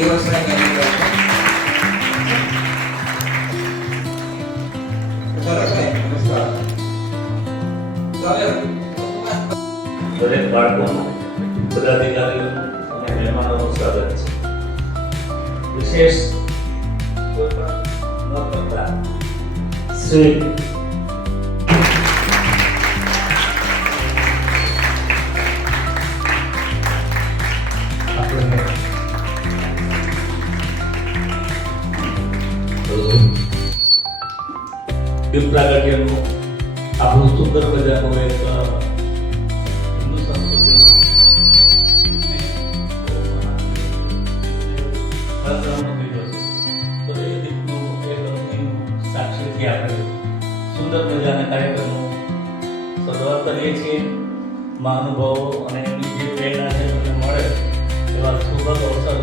દિવસના કેન્દ્ર દરેક બાળકોનું પદાધિકારીઓ અને મહેમાનોનું સ્વાગત છે. વિશેષ કોઈ પણ ન કરતા શ્રી દીપ પ્રાગટ્યનું આપણું સુંદર મજાનું એક હિન્દુ સંસ્કૃતિમાં તો એ દીપનું એક સાક્ષીથી આપણે સુંદર મજાના કાર્યક્રમો શરૂઆત કરીએ છીએ. મહાનુભાવો અને એમની જે પ્રેરણા છે તમને મળે એવા સુખદ અવસર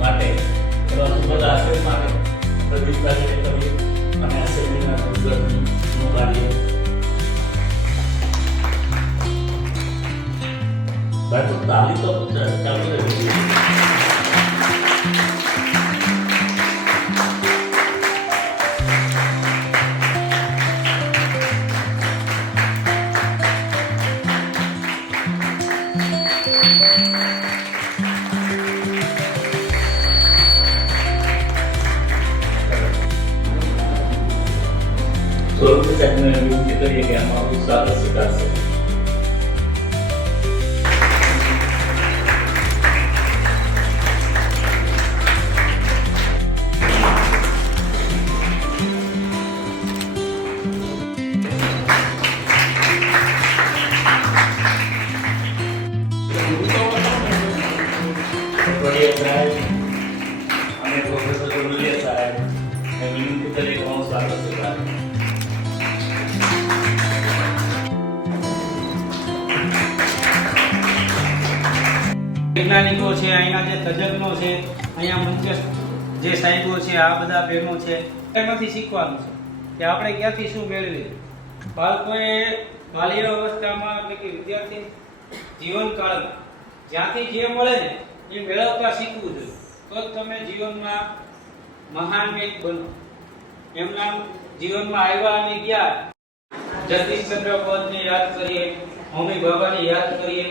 માટે, એવા સુખદ આશય માટે દીપ પ્રાગટ્ય કરીએ અને આ સેમિનાર ગુજરાતનું કાર્ય બાળકો તાલી તો ચાલુ રહી છે. સોલંકી સાહેબને વિનંતી કરીએ કે અમારું સ્વાગત સ્વીકારશે. અને પ્રોફેસર મુરલીયા સાહેબ વિનંતી કરીએ કે અમારું સ્વાગત સ્વીકારશે. વૈજ્ઞાનિકો છે, અહીંના જે તજજ્ઞો છે, અહીંયા મુખ્ય જે સાહેબો છે, આ બધા બહેનો છે, એમાંથી શીખવાનું છે કે આપણે ક્યાંથી શું મેળવીએ. બાળકોએ બાલ્ય અવસ્થામાં એટલે કે વિદ્યાર્થી જીવનકાળમાં જ્યાંથી જે મળે ને એ મેળવતા શીખવું જોઈએ, તો જ તમે જીવનમાં મહાન વ્યક્તિ બનો. એમના જીવનમાં આવ્યા અને ગયા જગદીશચંદ્ર બોઝને યાદ કરીએ, હોમી ભાભાને યાદ કરીએ,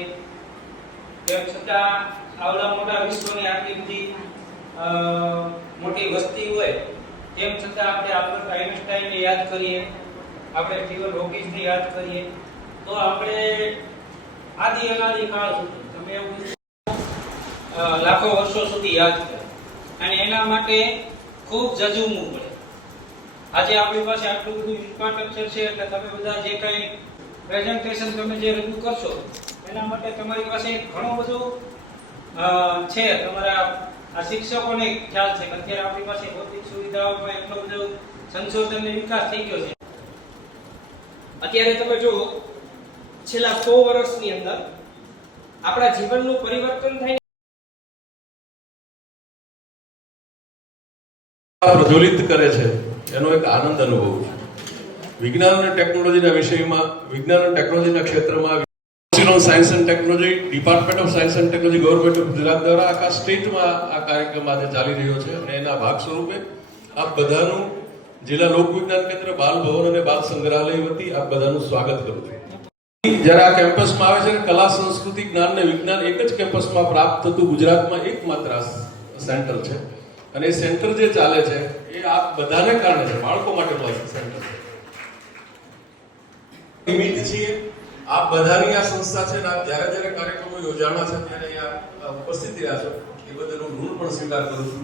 તેમ છતાં આવડા મોટા વિશ્વની આટલી બધી મોટી વસ્તી હોય તેમ છતાં આપણે આલ્બર્ટ આઇન્સ્ટાઈનને યાદ કરીએ, આપણે સ્ટીવન હોકિંસને યાદ કરીએ, તો આપણે આદિ અનાદિ કાળ સુધી તમે એવું લાખો વર્ષો સુધી યાદ કરો. અને એના માટે ખૂબ જજુમવું પડે. આજે આપણી પાસે આટલું બધું ઇન્ફ્રાસ્ટ્રક્ચર છે એટલે તમે બધા જે કંઈ પ્રેઝન્ટેશન તમે જે રજૂ કરશો એના માટે તમારી પાસે ઘણું બધું છે. તમારા આ શિક્ષકોને ખ્યાલ છે કે અત્યારે આપણી પાસે ભૌતિક સુવિધાઓમાં એટલો બધો સંશોધન અને વિકાસ થઈ ગયો છે. અત્યારે તમે જુઓ છેલ્લા 100 વર્ષની અંદર આપણા જીવનનું પરિવર્તન થાય પ્રજ્વલિત કરે છે એનો એક આનંદ અનુભવ છે. વિજ્ઞાન અને ટેકનોલોજીના વિષયમાં, વિજ્ઞાન અને ટેકનોલોજીના ક્ષેત્રમાં science and technology, department of science and technology, government of Gujarat દ્વારા આખા સ્ટેટમાં આ કાર્યક્રમ આજે ચાલી રહ્યો છે. અને એના ભાગ સ્વરૂપે આપ બધાનું જિલ્લા લોક વિજ્ઞાન કેન્દ્ર, બાલ ભવન અને બાલ સંગ્રહાલય વતી આપ બધાનું સ્વાગત કરું છું. જ્યારે આ કેમ્પસમાં આવે છે, કલા, સંસ્કૃતિ, જ્ઞાન અને વિજ્ઞાન એક જ કેમ્પસમાં પ્રાપ્ત થતું ગુજરાતમાં એકમાત્ર સેન્ટર છે. અને એ સેન્ટર જે ચાલે છે એ આ બધાને કારણે છે, બાળકો માટેનું આ સેન્ટર છે. નિમિત્ત છીએ આપ બધાની આ સંસ્થા છે ને આપ જ્યારે જ્યારે કાર્યક્રમો યોજાણા છે ત્યારે અહીંયા ઉપસ્થિત રહ્યા છો એ બદલ હું ઋણ પણ સ્વીકાર કરું છું.